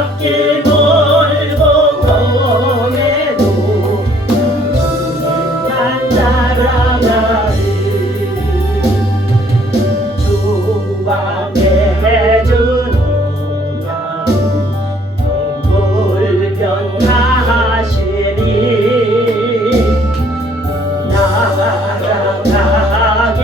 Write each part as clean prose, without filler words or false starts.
앞길 몰고 험해도 난 따라가리 주와 맺은 언약 불변하시리 날아가기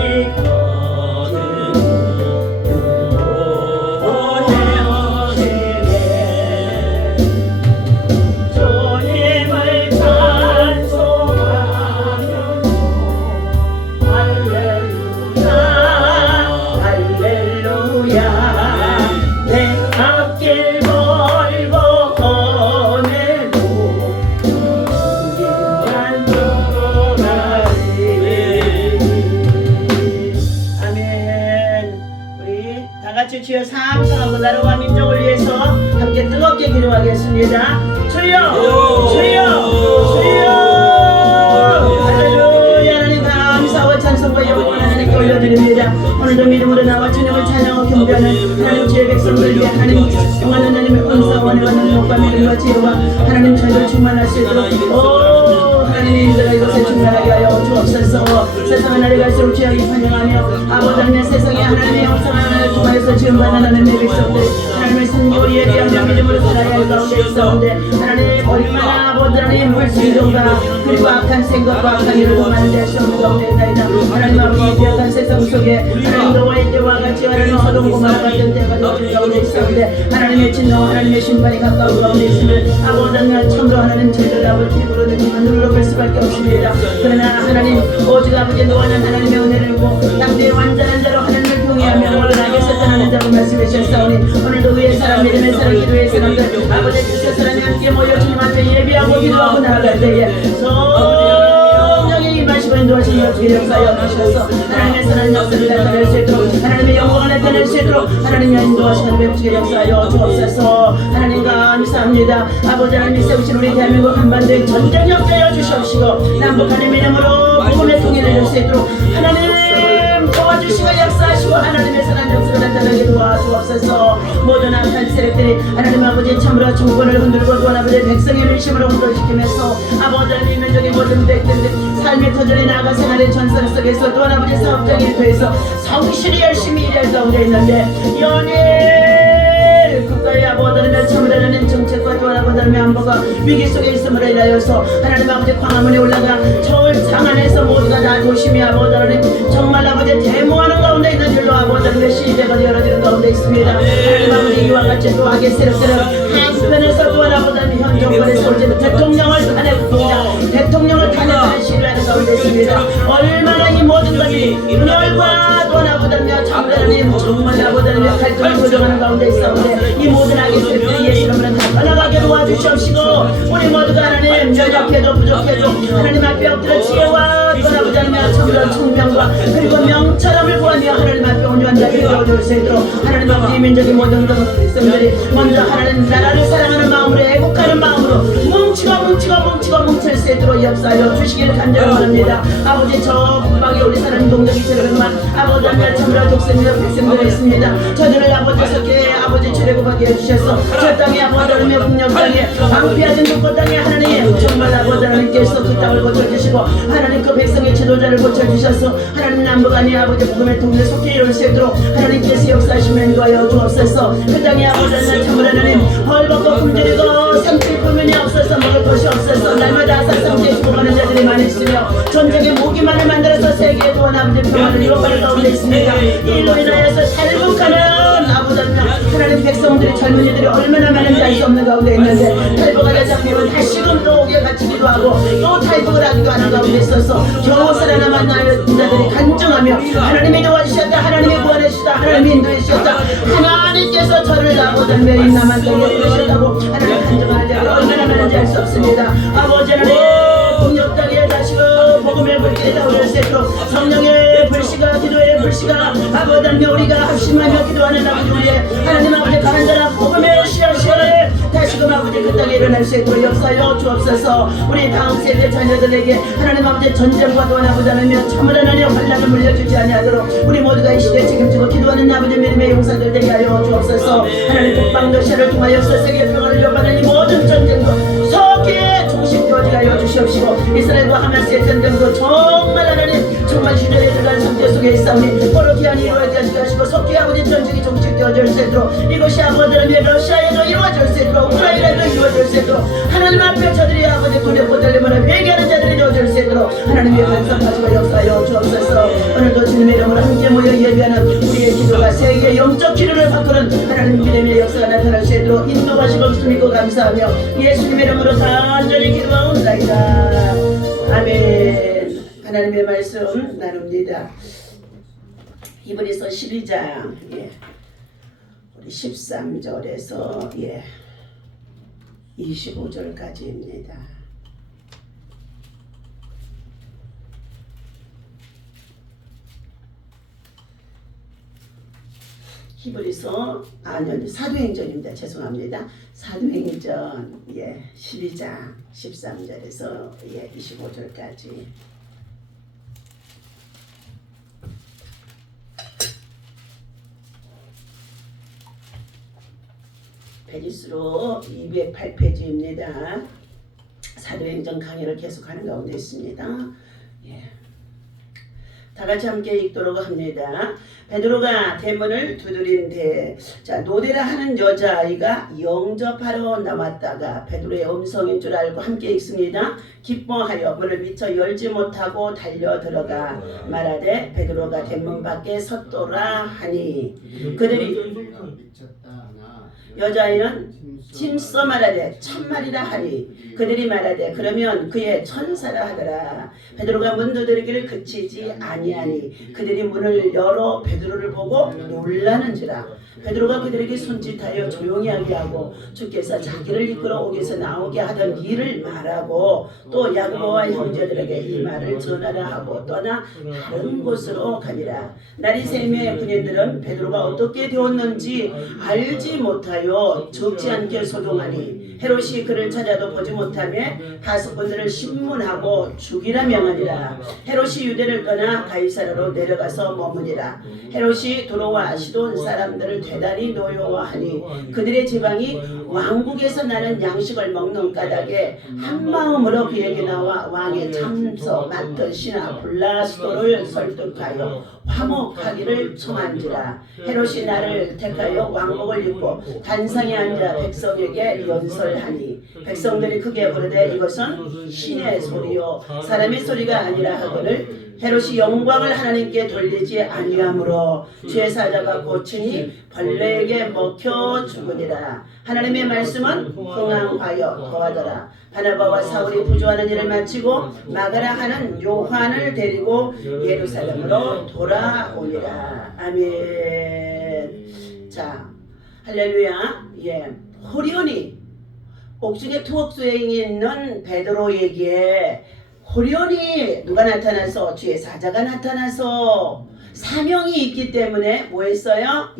주여 사랑하고 나라와 민족을 위해서 함께 뜨겁게 기도하겠습니다. 주여 주여 주여 할렐루야. 하나님 감사와 찬송과 영광을 하나님께 올려드립니다. 오늘도 믿음으로 나와 주님을 찬양하고 경배하는 하나님 주의 백성들 위해 하나님 영원 하나님의 은사와 능력과 믿음과 지혜와 하나님 저희를 충만할 수 있도록 하나님의 인들아 이것에 충만하게 하여 주옵소서. 세상은 날이 갈수록 죄악이 판명하며 아버지 하나님 세상에 하나님의 영성을 하나님을 통하여서 지원받는 하나님의 백성들 하나님의 선교 예배하며 믿음으로 살아야 할 가운데 있사온데 하나님 얼마나 아버지 하나님 불순종과 그리고 악한 생각과 악한 일을 동하는 데 시험을 가운데 있나이다. 하나님 아버지 배역한 세상 속에 하나님 노아의 때와 같이 하나님 소돔 고모라 같은 때가 되어질 가운데 있사온데 하나님의 진노 하나님의 심판이 가까운 가운데 있으면 아버지 하나님 참으로 하나님 저희들 아버지 입으로 듣기만 눌러볼 수밖에 없습니다. 그러나 하나님 오직 아버지 노아는 하나님의 은혜를 보고 당대의 완전한 자로 하나님을 경외하며 원하게 설정하는 자로 말씀해 주셨사오니 오늘도 의의 사람 믿음의 사람 기도의 사람들 아버지 주의 사람이 함께 모여 주님 앞에 예배하고 기도하고 나아갈 때에 성령의 임하시고 인도하시니 어떻게 역사하여 주셔서 하나님의 선한 역사를 나타낼 수 있도록 하나님의 영광을 나타낼 수 있도록 하나님의 인도하시는 뵙게 역사하여 주옵소서. 하나님 감사합니다. 아버지 하나님이 세우신 우리 대한민국 한반도에 전쟁 역사하여 주시옵시고 남북한의 믿음으로 복음의 통일을 이룰 수 있도록 하나님 도와주시고 역사하시고 하나님의 선한 역사를 나타나게 도와주옵소서. 모든 악한 세력들이 하나님 아버지 참으로 정권을 흔들고 또 아버지 백성의 민심으로 흔들시키면서 아버지 하나님 민족의 모든 백성들 삶의 터전에 나아가 생활의 전선 속에서 또 아버지 사업장 일터에서 성실히 열심히 일할 가운데 있는데 연일 국가의 아버지 하나님 참으로 하나님 정책과 또 아버지 하나님 안보가 위기 속에 있음으로 인하여서 하나님 아버지 광화문에 올라가 서울 상안에서 모두가 다 도심이 아버지 하나님 정말 아버지 대모하는 가운데 있는 줄로 아버지 하나님의 시대가 열어지는 가운데 있습니다. 하나님 아버지 이와 같이 또 악의 세력들은 한편에서 또 아버지 하나님 현 정권에서 올지는 대통령을 탄핵합니다. 대통령을 탄핵하는 시위를 하는 가운데 있습니다. 얼마나 이 모든 것이 분열과 또 아버지 하나님 참다라님 정말 아버지 하나님 갈등을 조정하는 가운데 있었는데 이 모든 악의 세력들이 예수님을 다 떠나가게 도와주시옵시고 우리 모두가 하나님 연약해도 부족해도 하나님 앞에 엎드려 지혜와 또 아버지 하나님 참으로 청명과 그리고 명철함을 구하며 하나님 앞에 온유한 자를 이루어줄 수 있도록 하나님 아버지 민족의 모든 백성들이 먼저 하나님 나라를 사랑하는 마음으로 애국하는 마음으로 뭉칠 수 있도록 역사하여 주시기를 간절히 원합니다. 아버지 저 북방에 우리 사는 동족이 저러만 아버지 하나님 참으로 독생자 백성들이 있습니다. 저들을 아버지 속에 아버지 출애굽하게 해주셔서 저 땅에 아버지 하나님의 북녘 땅에 방피하진 북고 땅에 하나님 정말 아버지 하나님께서 그 땅을 고쳐주시고 하나님 그 백성의 지도자를 고쳐주셔서 하나님 남북한이 아버지 복음의 통일에 속히 이룰 수 있도록 하나님께서 역사하시며 인도하여 주옵소서. 그 땅에 아버지 하나님 참으로 하나님 헐벗고 굶주리고 상칠 불면이 없어서 먹을 것이 없어서 날마다 사상제 죽어가는 자들이 많이 있으며 전쟁의 무기만을 만들어서 세계에 도한 아버지 평화를 이루어가는 가운데 있습니다. 이로 인하여서 탈북하는 아버지 하나님 백성들이 젊은이들이 얼마나 많은지 알 수 없는 가운데 있는데 탈북하자 잡히면 다시금 또 옥에 갇히기도 하고 또 탈북을 하기도 하는 가운데 있어서 겨우 살아남은 자들이 간증하며 하나님이 도와주셨다 하나님이 구원해주셨다 하나님이 인도해주셨다 하나님께서 저를 아버지 하나님 남한 땅에 부르셨다고 하나님 간증하는 자들이 얼마나 많은지 알 수 없습니다. 아버지 하나님 북녘 땅에 다시금 복음의 불길이 타오를 수 있도록 성령의 불씨가 기도의 불씨가 아버지 하나님 우리가 합심하며 기도하는 아버지 우리의 하나님 아버지 간절한 복음의 씨앗을 다시금 아버지 그 땅에 일어날 수 있도록 역사하여 주옵소서. 우리 다음 세대 자녀들에게 하나님 아버지 전쟁과 또한 아버지 하나님 참을 하나님 환난을 물려주지 아니하도록 우리 모두가 이 시대에 책임지고 기도하는 아버지 믿음의 용사들 되게 하여 주옵소서. 하나님 북방도시를 통하여 세계 평화를 위협하는 이 모든 전쟁도 속에 중심되어지게 하여 주시옵시고 이스라엘과 하마스의 전쟁도 정말 하나님 정말 시대에 들어간 상태 속에 있사오니 포로기한이 이루어지게 하시고 속히 아버지 전쟁이 종식되어질 수 있도록 이것이 아버지 하나님 러시아에도 이루어질 수 있도록 우크라이나에도 이루어질 수 있도록 하나님 앞에 저들이 아버지 두렵고 떨림으로 회개하는 자들이 되어질 수 있도록 하나님의 간섭하시고 역사하여 주옵소서. 오늘도 주님의 이름으로 함께 모여 예배하는 우리의 기도가 세계의 영적 기도를 바꾸는 하나님 믿음의 역사가 나타날 수 있도록 인도하시고 믿고 감사하며 예수님의 이름으로 간절히 기도하옵나이다. 아멘. 하나님의 말씀 나눕니다. 히브리서 12장 우리 13절에서 25절까지입니다. 히브리서 사도행전입니다. 죄송합니다. 사도행전 12장 13절에서 25절까지. 페이지수로 208페이지입니다. 사도행전 강의를 계속하는 가운데 있습니다. 다같이 함께 읽도록 합니다. 베드로가 대문을 두드린데 노데라 하는 여자아이가 영접하러 나왔다가 베드로의 음성인 줄 알고 함께 읽습니다. 기뻐하여 문을 미처 열지 못하고 달려 들어가 말하되 베드로가 대문 밖에 섰도라 하니 그들이 여자아이는 힘써 말하되 참말이라 하니 그들이 말하되 그러면 그의 천사라 하더라. 베드로가 문 두드리기를 그치지 아니하니 그들이 문을 열어 베드로를 보고 놀라는지라. 베드로가 그들에게 손짓하여 조용히 하게 하고 주께서 자기를 이끌어 옥에서 나오게 하던 일을 말하고 또 야고보와 형제들에게 이 말을 전하라 하고 떠나 다른 곳으로 가니라. 날이 새며 군인들은 베드로가 어떻게 되었는지 알지 못하여 적지 않게 소동하니 헤롯이 그를 찾아도 보지 못하며 하숙꾼들을 신문하고 죽이라 명하니라. 헤롯이 유대를 떠나 가이사라로 내려가서 머무니라. 헤롯이 도로와 시돈 사람들을 대단히 노여워하니 그들의 지방이 왕국에서 나는 양식을 먹는 까닭에 한마음으로 그에게 나와 왕의 참서 맡은 신하 블라스도를 설득하여 화목하기를 청한지라. 헤롯이 나를 택하여 왕복을 입고 단상에 앉아 백성에게 연설하니 백성들이 크게 부르되 이것은 신의 소리요 사람의 소리가 아니라 하거늘 헤롯이 영광을 하나님께 돌리지 아니하므로 주의 사자가 고치니 벌레에게 먹혀 죽으니라. 하나님의 말씀은 흥황하여 더하더라. 바나바와 사울이 부조하는 일을 마치고 마가라 하는 요한을 데리고 예루살렘으로 돌아오니라. 아멘. 자, 할렐루야. 호련히 옥중에 투옥수행이 있는 베드로에게 호련히 누가 나타나서 주의 사자가 나타나서 사명이 있기 때문에 뭐 했어요?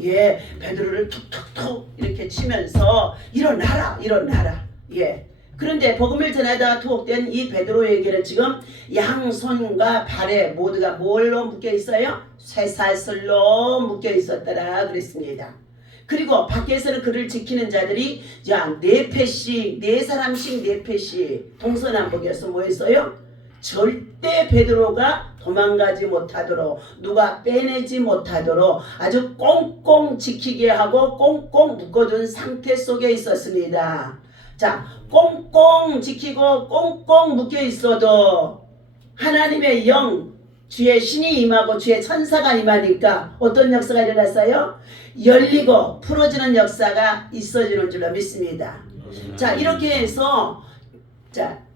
베드로를 툭툭툭 이렇게 치면서 일어나라. 그런데 복음을 전하다 투옥된 이 베드로에게는 지금 양손과 발에 모두가 뭘로 묶여 있어요? 쇠사슬로 묶여 있었더라 그랬습니다. 그리고 밖에서는 그를 지키는 자들이 네 패씩 네 사람씩 네 패씩 동서남북에서 뭐 했어요? 절대 베드로가 도망가지 못하도록 누가 빼내지 못하도록 아주 꽁꽁 지키게 하고 꽁꽁 묶어둔 상태 속에 있었습니다. 자, 꽁꽁 지키고 꽁꽁 묶여 있어도 하나님의 영 주의 신이 임하고 주의 천사가 임하니까 어떤 역사가 일어났어요? 열리고 풀어지는 역사가 있어지는 줄로 믿습니다. 자, 이렇게 해서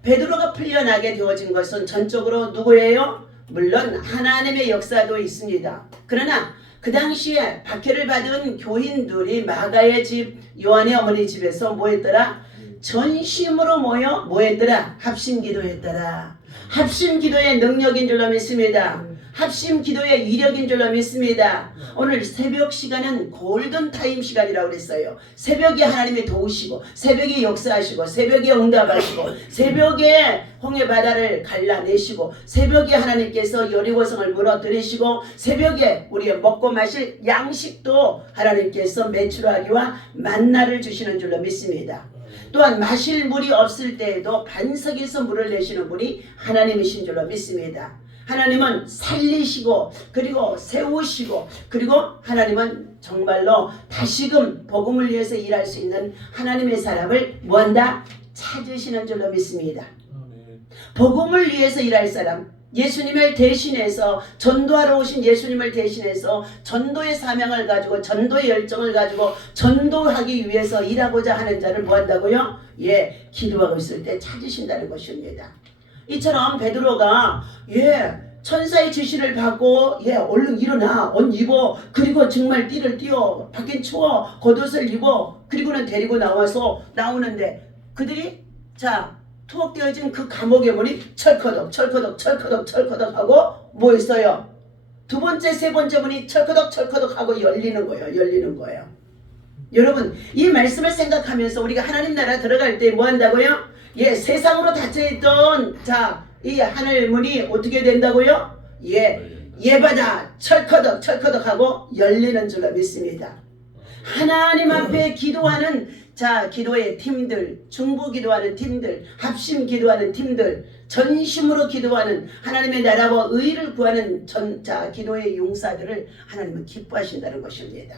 베드로가 풀려나게 되어진 것은 전적으로 누구예요? 물론 하나님의 역사도 있습니다. 그러나 그 당시에 박해를 받은 교인들이 마가의 집 요한의 어머니 집에서 뭐 했더라? 전심으로 모여 뭐 했더라? 합심기도 했더라. 합심 기도의 능력인 줄로 믿습니다. 합심 기도의 위력인 줄로 믿습니다. 오늘 새벽 시간은 골든타임 시간이라고 그랬어요. 새벽에 하나님이 도우시고 새벽에 역사하시고 새벽에 응답하시고 새벽에 홍해 바다를 갈라내시고 새벽에 하나님께서 여리고성을 무너뜨리시고 새벽에 우리의 먹고 마실 양식도 하나님께서 매출하기와 만나를 주시는 줄로 믿습니다. 또한 마실 물이 없을 때에도 반석에서 물을 내시는 분이 하나님이신 줄로 믿습니다. 하나님은 살리시고 그리고 세우시고 그리고 하나님은 정말로 다시금 복음을 위해서 일할 수 있는 하나님의 사람을 뭐한다? 찾으시는 줄로 믿습니다. 복음을 위해서 일할 사람, 예수님을 대신해서 전도하러 오신 예수님을 대신해서 전도의 사명을 가지고 전도의 열정을 가지고 전도하기 위해서 일하고자 하는 자를 뭐한다고요? 예, 기도하고 있을 때 찾으신다는 것입니다. 이처럼 베드로가 천사의 지시를 받고 얼른 일어나 옷 입어 그리고 정말 띠를 띄워 밖엔 추워 겉옷을 입어 그리고는 데리고 나오는데 그들이 투옥되어진 그 감옥의 문이 철커덕 하고 뭐 있어요? 두 번째 세 번째 문이 철커덕 하고 열리는 거예요. 여러분 이 말씀을 생각하면서 우리가 하나님 나라 들어갈 때 뭐 한다고요? 세상으로 닫혀있던 이 하늘 문이 어떻게 된다고요? 예바다 철커덕 하고 열리는 줄로 믿습니다. 하나님 앞에 기도하는 기도의 팀들, 중보 기도하는 팀들, 합심 기도하는 팀들, 전심으로 기도하는 하나님의 나라와 의를 구하는 기도의 용사들을 하나님은 기뻐하신다는 것입니다.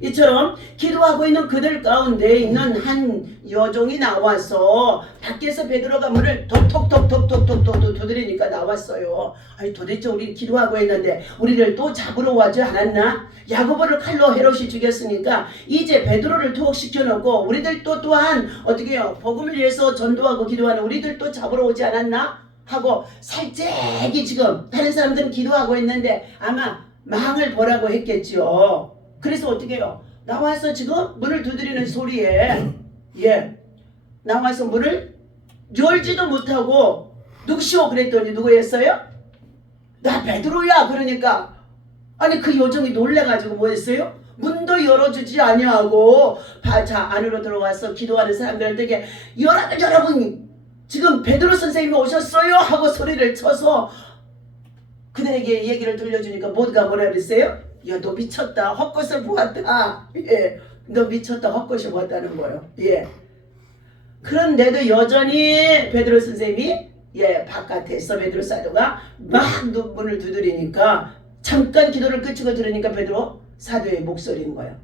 이처럼 기도하고 있는 그들 가운데 있는 한 여종이 나와서 밖에서 베드로가 문을 톡톡톡톡톡톡 두드리니까 나왔어요. 아니 도대체 우리 기도하고 있는데 우리를 또 잡으러 와지 않았나? 야고보를 칼로 헤롯이 죽였으니까 이제 베드로를 투옥시켜 놓고 우리들 또한 어떻게 해요? 복음을 위해서 전도하고 기도하는 우리들 또 잡으러 오지 않았나? 하고 살짝이 지금 다른 사람들은 기도하고 있는데 아마 망을 보라고 했겠지요. 그래서 어떻게 해요? 나와서 지금 문을 두드리는 소리에 나와서 문을 열지도 못하고 누구시오? 그랬더니 누구였어요? 나 베드로야. 그러니까 아니 그 여종이 놀래가지고 뭐 했어요? 문도 열어주지 아니하고 안으로 들어와서 기도하는 사람들에게 여러분 지금 베드로 선생님이 오셨어요? 하고 소리를 쳐서 그들에게 얘기를 들려주니까 모두가 뭐라 그랬어요? 야, 너 미쳤다. 헛것을 보았다. 너 미쳤다. 헛것을 보았다는 거예요. 그런데도 여전히 베드로 선생님이 바깥에서 베드로 사도가 막 문을 두드리니까 잠깐 기도를 끝이고 들으니까 베드로 사도의 목소리인 거예요.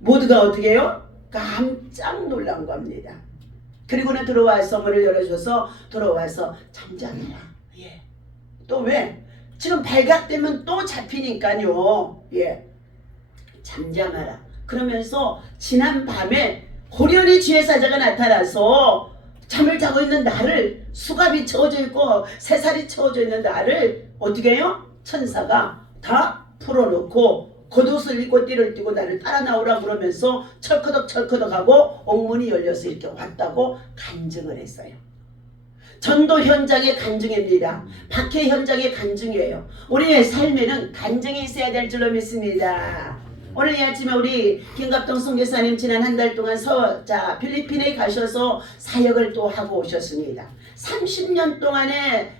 모두가 어떻게 해요? 깜짝 놀란 겁니다. 그리고는 들어와서 문을 열어줘서 들어와서 잠잠해라. 또 왜? 지금 발각되면 또 잡히니까요. 잠잠하라. 그러면서 지난 밤에 호련히 주의 사자가 나타나서 잠을 자고 있는 나를 수갑이 채워져 있고 새살이 채워져 있는 나를 어떻게 해요? 천사가 다 풀어놓고 겉옷을 입고 띠를 띠고 나를 따라 나오라 그러면서 철커덕 하고 옥문이 열려서 이렇게 왔다고 간증을 했어요. 전도 현장의 간증입니다. 박해 현장의 간증이에요. 우리의 삶에는 간증이 있어야 될 줄로 믿습니다. 오늘 이 아침에 우리 김갑동 선교사님 지난 한 달 동안 필리핀에 가셔서 사역을 또 하고 오셨습니다. 30년 동안에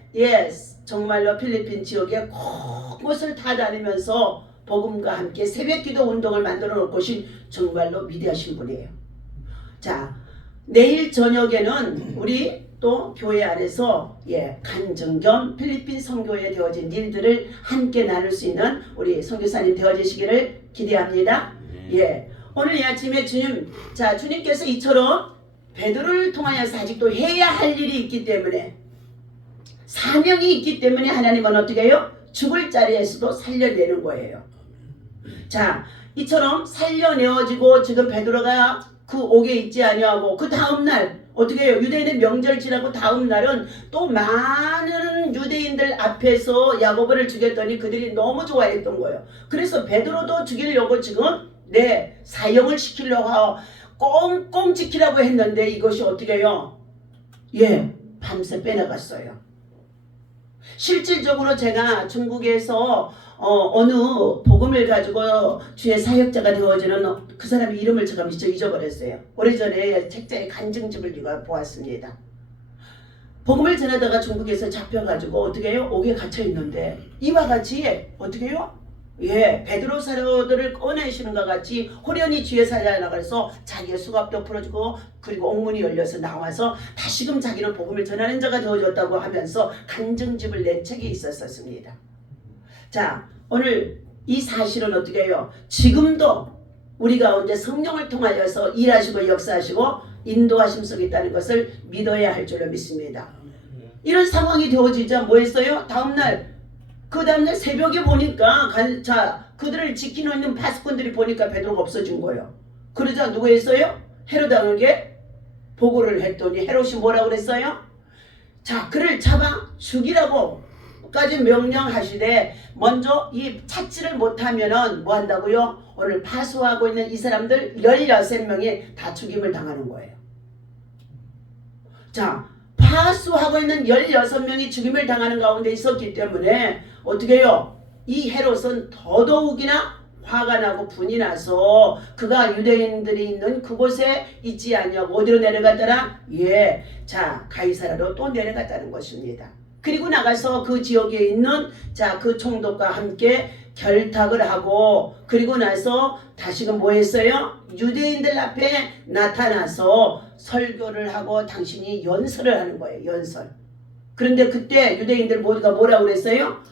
정말로 필리핀 지역에 곳곳을 다 다니면서 복음과 함께 새벽기도 운동을 만들어 놓고 오신 정말로 위대하신 분이에요. 내일 저녁에는 우리 또 교회 안에서 간증 겸 필리핀 선교에 되어진 일들을 함께 나눌 수 있는 우리 선교사님 되어지시기를 기대합니다. 오늘 이 아침에 주님께서 이처럼 베드로를 통하여서 아직도 해야 할 일이 있기 때문에 사명이 있기 때문에 하나님은 어떻게 해요? 죽을 자리에서도 살려내는 거예요. 이처럼 살려내어지고 지금 베드로가 그 옥에 있지 아니하고 그 다음날 어떻게 해요? 유대인의 명절 지나고 다음 날은 또 많은 유대인들 앞에서 야고보를 죽였더니 그들이 너무 좋아했던 거예요. 그래서 베드로도 죽이려고 지금 사형을 시키려고 하고 꽁꽁 지키라고 했는데 이것이 어떻게 해요? 밤새 빼나갔어요. 실질적으로 제가 중국에서 어느 복음을 가지고 주의 사역자가 되어지는 그 사람의 이름을 제가 미처 잊어버렸어요. 오래전에 책자에 간증집을 제가 보았습니다. 복음을 전하다가 중국에서 잡혀가지고 어떻게 해요? 옥에 갇혀 있는데 이와 같이 어떻게 해요? 예, 베드로 사도들을 꺼내시는 것 같이 호련히 주의 사자에 나가서 자기의 수갑도 풀어주고 그리고 옥문이 열려서 나와서 다시금 자기는 복음을 전하는 자가 되어졌다고 하면서 간증집을 낸 책이 있었습니다. 자, 오늘 이 사실은 어떻게 해요? 지금도 우리 가운데 성령을 통하여서 일하시고 역사하시고 인도하심 속에 있다는 것을 믿어야 할 줄로 믿습니다. 이런 상황이 되어지자 뭐 했어요? 그 다음날 새벽에 보니까 그들을 지키고 있는 파수꾼들이 보니까 베드로가 없어진 거예요. 그러자 누가 했어요? 헤로당에게 보고를 했더니 헤롯이 뭐라고 그랬어요? 자, 그를 잡아 죽이라고까지 명령하시되 먼저 이 찾지를 못하면은 뭐 한다고요? 오늘 파수하고 있는 이 사람들 16명이 다 죽임을 당하는 거예요. 자, 파수하고 있는 16명이 죽임을 당하는 가운데 있었기 때문에 어떻게 해요? 이 헤롯은 더더욱이나 화가 나고 분이 나서 그가 유대인들이 있는 그곳에 있지 않냐고 어디로 내려갔더라? 예, 자, 가이사라로 또 내려갔다는 것입니다. 그리고 나가서 그 지역에 있는 그 총독과 함께 결탁을 하고 그리고 나서 다시금 뭐 했어요? 유대인들 앞에 나타나서 설교를 하고 당신이 연설을 하는 거예요. 연설. 그런데 그때 유대인들 모두가 뭐라고 그랬어요?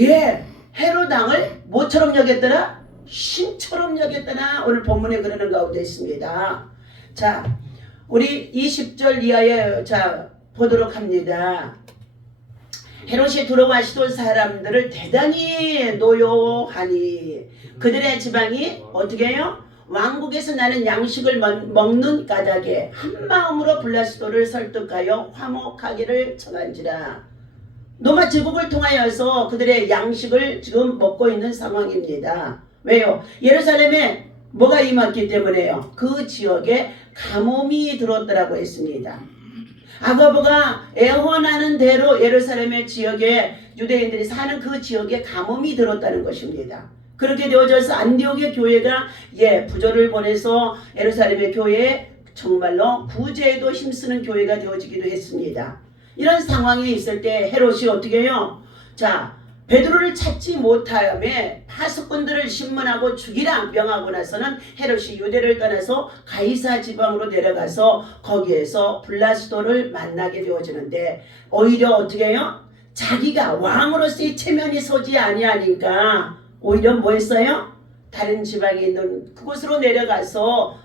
예, 헤롯 왕을 뭐처럼 여겼더라? 신처럼 여겼더라. 오늘 본문에 그러는 가운데 있습니다. 자, 우리 20절 이하에 보도록 합니다. 헤롯이 들어와시던 사람들을 대단히 노여하니 그들의 지방이 어떻게 해요? 왕국에서 나는 양식을 먹는 까닭에 한마음으로 블라스도를 설득하여 화목하기를 청한지라. 로마 제국을 통하여서 그들의 양식을 지금 먹고 있는 상황입니다. 왜요? 예루살렘에 뭐가 임했기 때문에요? 그 지역에 가뭄이 들었더라고 했습니다. 아가보가 애원하는 대로 예루살렘의 지역에 유대인들이 사는 그 지역에 가뭄이 들었다는 것입니다. 그렇게 되어져서 안디옥의 교회가 부조를 보내서 예루살렘의 교회에 정말로 구제에도 힘쓰는 교회가 되어지기도 했습니다. 이런 상황에 있을 때 헤롯이 어떻게 해요? 자, 베드로를 찾지 못하며 파수꾼들을 신문하고 죽이라 명하고 나서는 헤롯이 유대를 떠나서 가이사 지방으로 내려가서 거기에서 블라스도를 만나게 되어지는데 오히려 어떻게 해요? 자기가 왕으로서의 체면이 서지 아니하니까 오히려 뭐 했어요? 다른 지방에 있는 그곳으로 내려가서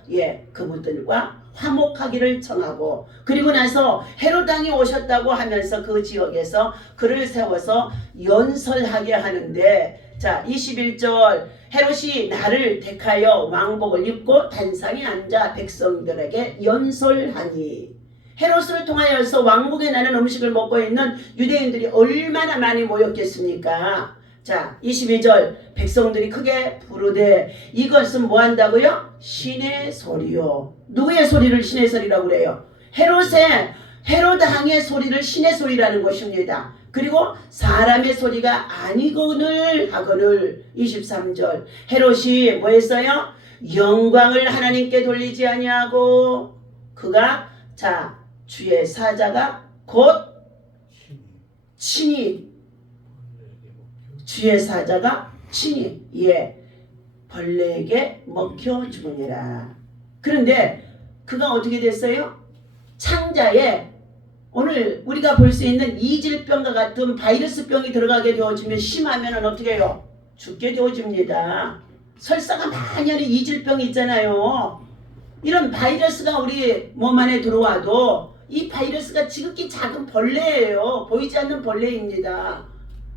그분들과 화목하기를 청하고 그리고 나서 헤롯 왕이 오셨다고 하면서 그 지역에서 그를 세워서 연설하게 하는데 자 21절 헤롯이 나를 택하여 왕복을 입고 단상에 앉아 백성들에게 연설하니 헤롯을 통하여서 왕국에 나는 음식을 먹고 있는 유대인들이 얼마나 많이 모였겠습니까? 자 22절 백성들이 크게 부르되 이것은 뭐한다고요? 신의 소리요. 누구의 소리를 신의 소리라고 그래요? 헤롯 왕의 소리를 신의 소리라는 것입니다. 그리고 사람의 소리가 아니거늘 하거늘 23절 헤롯이 뭐 했어요? 영광을 하나님께 돌리지 아니하고 그가 주의 사자가 곧 친히 주의 사자가 친히 벌레에게 먹혀 죽으니라. 그런데 그가 어떻게 됐어요? 창자에 오늘 우리가 볼 수 있는 이질병과 같은 바이러스병이 들어가게 되어지면 심하면 어떻게 해요? 죽게 되어집니다. 설사가 많이 하는 이질병이 있잖아요. 이런 바이러스가 우리 몸 안에 들어와도 이 바이러스가 지극히 작은 벌레예요. 보이지 않는 벌레입니다.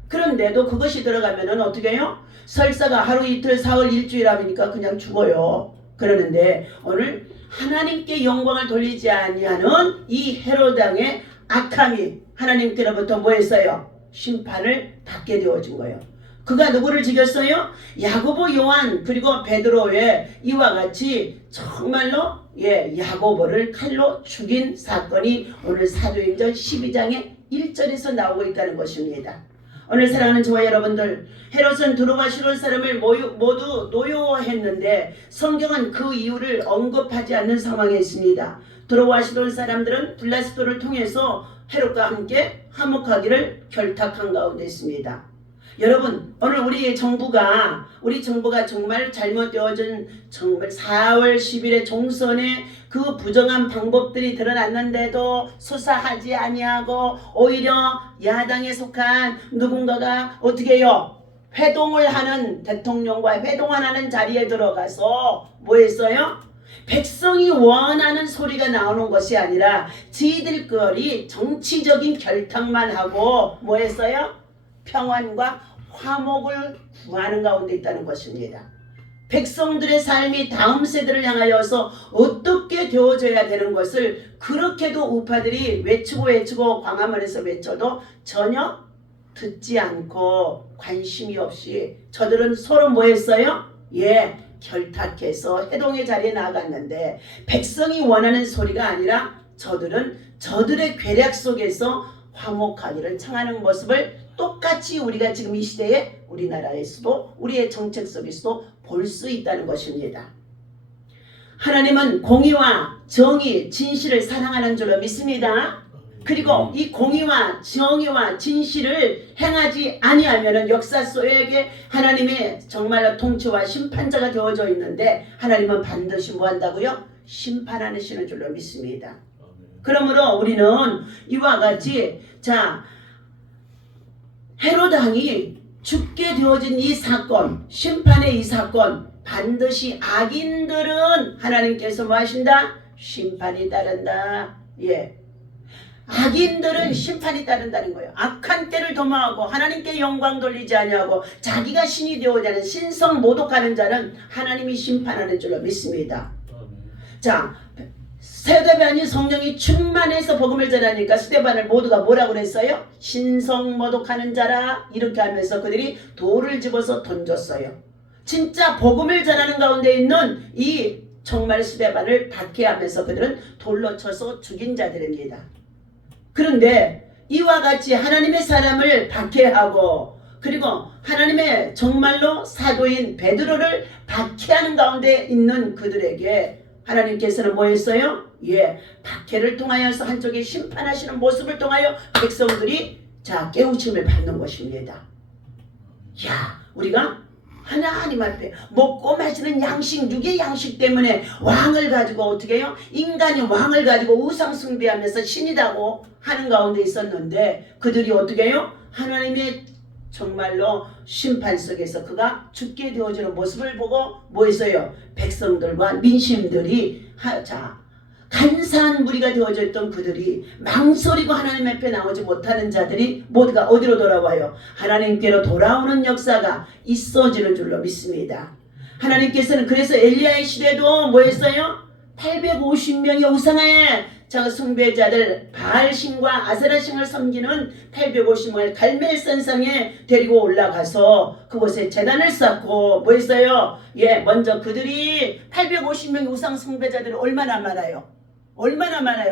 그런데도 그것이 들어가면은 어떻게 해요? 설사가 하루 이틀 사흘 일주일 하니까 그냥 죽어요. 그러는데 오늘 하나님께 영광을 돌리지 아니하는 이 헤롯 왕의 악함이 하나님께로부터 뭐 했어요? 심판을 받게 되어진 거예요. 그가 누구를 죽였어요? 야고보 요한 그리고 베드로의 이와 같이 정말로 야고보를 칼로 죽인 사건이 오늘 사도행전 12장의 1절에서 나오고 있다는 것입니다. 오늘 사랑하는 저와 여러분들, 헤롯은 두로와 시돈 사람을 모두 노여워했는데 성경은 그 이유를 언급하지 않는 상황에 있습니다. 두로와 시돈 사람들은 블라스도를 통해서 헤롯과 함께 화목하기를 결탁한 가운데 있습니다. 여러분, 오늘 우리 정부가 정말 잘못되어진 정말 4월 10일에 총선에 그 부정한 방법들이 드러났는데도 수사하지 아니하고 오히려 야당에 속한 누군가가 어떻게 해요? 회동을 하는, 대통령과 회동하는 자리에 들어가서 뭐 했어요? 백성이 원하는 소리가 나오는 것이 아니라 지들거리 정치적인 결탁만 하고 뭐 했어요? 평안과 화목을 구하는 가운데 있다는 것입니다. 백성들의 삶이 다음 세대를 향하여서 어떻게 되어져야 되는 것을 그렇게도 우파들이 외치고 광화문에서 외쳐도 전혀 듣지 않고 관심이 없이 저들은 서로 뭐 했어요? 결탁해서 해동의 자리에 나아갔는데 백성이 원하는 소리가 아니라 저들은 저들의 괴략 속에서 화목하기를 청하는 모습을 똑같이 우리가 지금 이 시대에 우리나라에서도 우리의 정책 속에서도 볼 수 있다는 것입니다. 하나님은 공의와 정의, 진실을 사랑하는 줄로 믿습니다. 그리고 이 공의와 정의와 진실을 행하지 아니하면은 역사 속에 하나님의 정말로 통치와 심판자가 되어져 있는데 하나님은 반드시 뭐 한다고요? 심판하시는 줄로 믿습니다. 그러므로 우리는 이와 같이 헤롯 왕이 죽게 되어진 이 사건, 심판의 이 사건, 반드시 악인들은 하나님께서 뭐 하신다? 심판이 따른다. 악인들은 심판이 따른다는 거예요. 악한 때를 도모하고 하나님께 영광 돌리지 아니하고 자기가 신이 되고자 하는 신성 모독하는 자는 하나님이 심판하는 줄로 믿습니다. 스데반이 성령이 충만해서 복음을 전하니까 스데반을 모두가 뭐라고 그랬어요? 신성 모독하는 자라 이렇게 하면서 그들이 돌을 집어서 던졌어요. 진짜 복음을 전하는 가운데 있는 이 정말 스데반을 박해하면서 그들은 돌로 쳐서 죽인 자들입니다. 그런데 이와 같이 하나님의 사람을 박해하고 그리고 하나님의 정말로 사도인 베드로를 박해하는 가운데 있는 그들에게 하나님께서는 뭐 했어요? 박해를 통하여서 한쪽에 심판하시는 모습을 통하여 백성들이 깨우침을 받는 것입니다. 우리가 하나님 앞에 먹고 마시는 양식, 육의 양식 때문에 왕을 가지고 어떻게 해요? 인간이 왕을 가지고 우상 숭배하면서 신이라고 하는 가운데 있었는데 그들이 어떻게 해요? 하나님의 정말로 심판 속에서 그가 죽게 되어지는 모습을 보고 뭐 했어요? 백성들과 민심들이 간사한 무리가 되어져 있던 그들이 망설이고 하나님 앞에 나오지 못하는 자들이 모두가 어디로 돌아와요? 하나님께로 돌아오는 역사가 있어지는 줄로 믿습니다. 하나님께서는 그래서 엘리야의 시대도 뭐 했어요? 850명의 우상의 숭배자들 바알신과 아세라신을 섬기는 850명을 갈멜산상에 데리고 올라가서 그곳에 제단을 쌓고 뭐 했어요? 먼저 그들이 850명의 우상 숭배자들이 얼마나 많아요?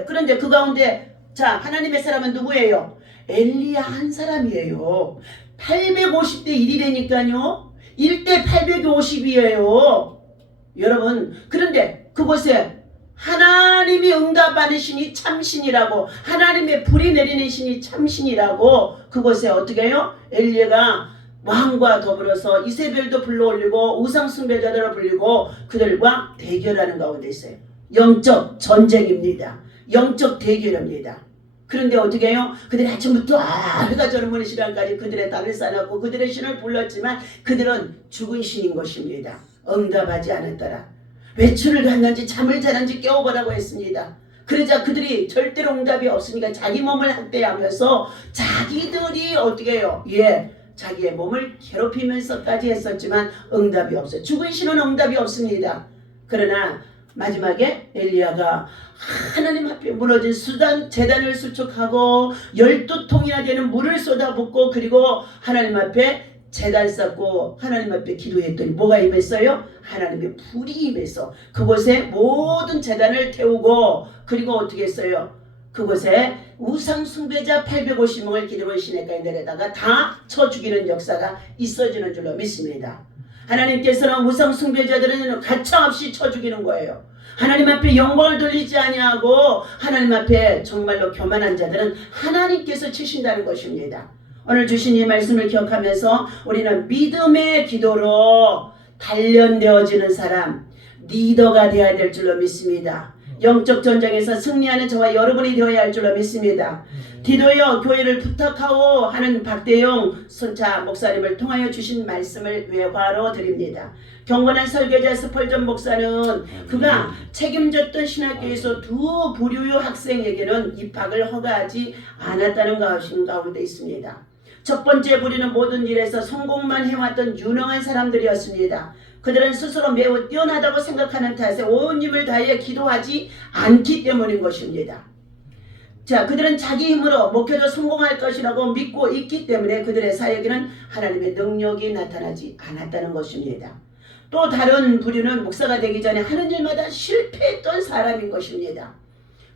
그런데 그 가운데 하나님의 사람은 누구예요? 엘리야 한 사람이에요. 850대 1이라니까요. 1대 850이에요. 여러분, 그런데 그곳에 하나님이 응답하는 신이 참신이라고, 하나님의 불이 내리는 신이 참신이라고 그곳에 어떻게 해요? 엘리야가 왕과 더불어서 이세벨도 불러올리고 우상숭배자들을 불리고 그들과 대결하는 가운데 있어요. 영적 전쟁입니다. 영적 대결입니다. 그런데 어떻게 해요? 그들이 아침부터 해가 저는 시간까지 그들의 땅을 쌓아놓고 그들의 신을 불렀지만 그들은 죽은 신인 것입니다. 응답하지 않았더라. 외출을 갔는지 잠을 자는지 깨워보라고 했습니다. 그러자 그들이 절대로 응답이 없으니까 자기 몸을 학대하면서 자기들이 어떻게 해요? 자기의 몸을 괴롭히면서까지 했었지만 응답이 없어요. 죽은 신은 응답이 없습니다. 그러나 마지막에 엘리야가 하나님 앞에 무너진 제단을 수축하고 12통이나 되는 물을 쏟아붓고 그리고 하나님 앞에 제단 쌓고 하나님 앞에 기도했더니 뭐가 임했어요? 하나님의 불이 임해서 그곳에 모든 제단을 태우고, 그리고 어떻게 했어요? 그곳에 우상 숭배자 850명을 기드론 시내가에 내려다가 다 쳐 죽이는 역사가 있어지는 줄로 믿습니다. 하나님께서는 우상 숭배자들은 가차없이 쳐 죽이는 거예요. 하나님 앞에 영광을 돌리지 아니하고 하나님 앞에 정말로 교만한 자들은 하나님께서 치신다는 것입니다. 오늘 주신 이 말씀을 기억하면서 우리는 믿음의 기도로 단련되어지는 사람, 리더가 되어야 될 줄로 믿습니다. 영적 전쟁에서 승리하는 저와 여러분이 되어야 할 줄로 믿습니다. 디도여 교회를 부탁하오 하는 박대용 손차 목사님을 통하여 주신 말씀을 외화로 드립니다. 경건한 설교자 스펄전 목사는 그가 책임졌던 신학교에서 두 부류의 학생에게는 입학을 허가하지 않았다는 것인 가운데 있습니다. 첫 번째 부류는 모든 일에서 성공만 해왔던 유능한 사람들이었습니다. 그들은 스스로 매우 뛰어나다고 생각하는 탓에 온 힘을 다해 기도하지 않기 때문인 것입니다. 자, 그들은 자기 힘으로 목회도 성공할 것이라고 믿고 있기 때문에 그들의 사역에는 하나님의 능력이 나타나지 않았다는 것입니다. 또 다른 부류는 목사가 되기 전에 하는 일마다 실패했던 사람인 것입니다.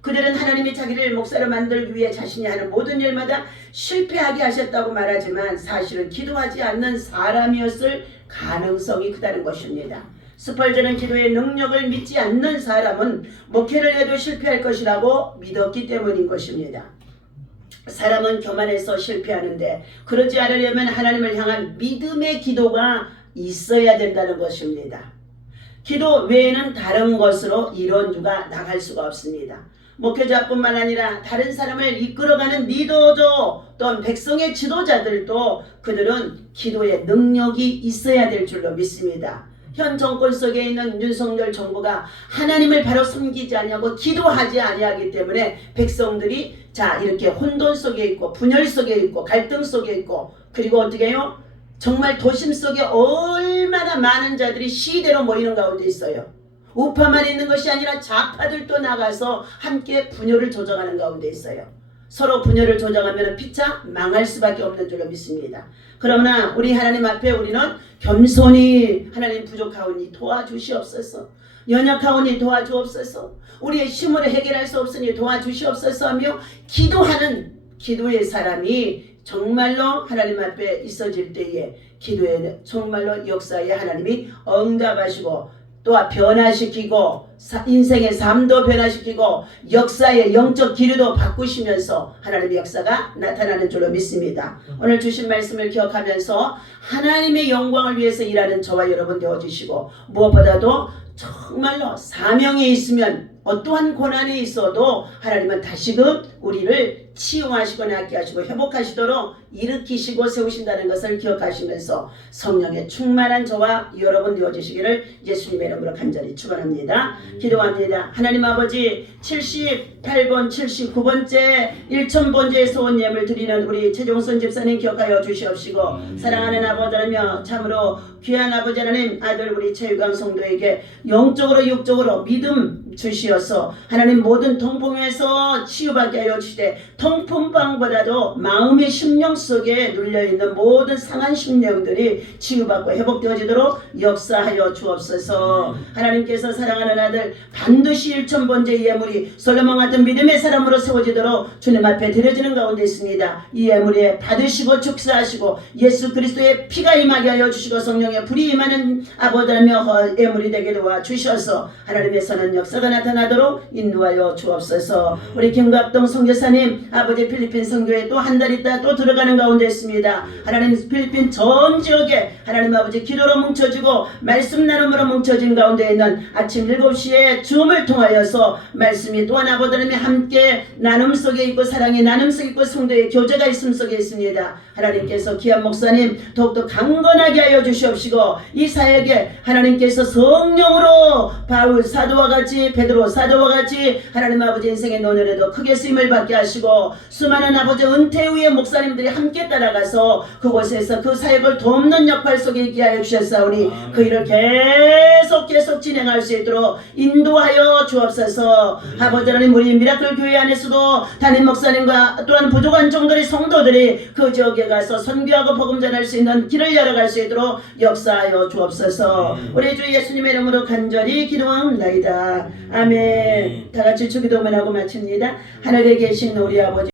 그들은 하나님이 자기를 목사로 만들기 위해 자신이 하는 모든 일마다 실패하게 하셨다고 말하지만 사실은 기도하지 않는 사람이었을 가능성이 크다는 것입니다. 스펄전은 기도의 능력을 믿지 않는 사람은 목회를 해도 실패할 것이라고 믿었기 때문인 것입니다. 사람은 교만해서 실패하는데 그러지 않으려면 하나님을 향한 믿음의 기도가 있어야 된다는 것입니다. 기도 외에는 다른 것으로 이론주가 나갈 수가 없습니다. 목회자뿐만 아니라 다른 사람을 이끌어가는 리더죠, 또한 백성의 지도자들도 그들은 기도의 능력이 있어야 될 줄로 믿습니다. 현 정권 속에 있는 윤석열 정부가 하나님을 바로 섬기지 아니하고 기도하지 아니하기 때문에 백성들이 자 이렇게 혼돈 속에 있고 분열 속에 있고 갈등 속에 있고, 그리고 어떻게 해요? 정말 도심 속에 얼마나 많은 자들이 시대로 모이는 가운데 있어요. 우파만 있는 것이 아니라 좌파들도 나가서 함께 분열을 조정하는 가운데 있어요. 서로 분열을 조정하면 피차 망할 수밖에 없는 줄로 믿습니다. 그러나 우리 하나님 앞에 우리는 겸손히 하나님 부족하오니 도와주시옵소서, 연약하오니 도와주옵소서, 우리의 힘으로 해결할 수 없으니 도와주시옵소서 하며 기도하는 기도의 사람이 정말로 하나님 앞에 있어질 때에 기도에 정말로 역사에 하나님이 응답하시고 또한 변화시키고 인생의 삶도 변화시키고 역사의 영적 기류도 바꾸시면서 하나님의 역사가 나타나는 줄로 믿습니다. 오늘 주신 말씀을 기억하면서 하나님의 영광을 위해서 일하는 저와 여러분 되어주시고, 무엇보다도 정말로 사명에 있으면 어떠한 고난이 있어도 하나님은 다시금 우리를 치유하시고 낫게 하시고 회복하시도록 일으키시고 세우신다는 것을 기억하시면서 성령의 충만한 저와 여러분 되어주시기를 예수님의 이름으로 간절히 축원합니다. 기도합니다. 하나님 아버지, 78번 79번째 1000번째 소원 예물 드리는 우리 최종선 집사님 기억하여 주시옵시고, 사랑하는 아버지 하나님, 참으로 귀한 아버지 하나님, 아들 우리 최유강 성도에게 영적으로 육적으로 믿음 주시어서 하나님 모든 통풍에서 치유받게 하여 주시되, 통풍방보다도 마음의 심령 속에 눌려있는 모든 상한 심령들이 치유받고 회복되어지도록 역사하여 주옵소서. 하나님께서 사랑하는 아들 반드시 1000번째 예물이 솔로몬 같은 믿음의 사람으로 세워지도록 주님 앞에 드려지는 가운데 있습니다. 이 예물에 받으시고 축사하시고 예수 그리스도의 피가 임하게 하여 주시고 성령의 불이 임하는 아버지라며 예물이 되게 도와주셔서 하나님의 선한 역사가 나타나도록 인도하여 주옵소서. 우리 김갑동 선교사님 아버지 필리핀 선교에 또 한 달 있다 또 들어가는 가운데 있습니다. 하나님 필리핀 전 지역에 하나님 아버지 기도로 뭉쳐지고 말씀 나눔으로 뭉쳐진 가운데 있는 아침 7시에 줌을 통하여서 말씀이 또한 아버지 하나님이 함께 나눔 속에 있고 사랑의 나눔 속에 있고 성도의 교제가 있음 속에 있습니다. 하나님께서 귀한 목사님 더욱더 강건하게 하여 주시옵시고, 이 사역에 하나님께서 성령으로 바울 사도와 같이 베드로 사도와 같이 하나님 아버지 인생의 논의에도 크게 쓰임을 받게 하시고 주셔서 수많은 아버지 은퇴 후에 목사님들이 함께 따라가서 그곳에서 그 사역을 돕는 역할 속에 있게 하여 주셨사오니 그 일을 계속 진행할 수 있도록 인도하여 주옵소서. 아버지 하나님, 우리 미라클 교회 안에서도 담임 목사님과 또한 부족한 종들의 성도들이 그 지역에 가서 선교하고 복음 전할 수 있는 길을 열어갈 수 있도록 역사하여 주옵소서. 우리 주 예수님의 이름으로 간절히 기도하옵나이다. 아멘. 다 같이 주기도문하고 마칩니다. 하늘에 계신 우리 아버지,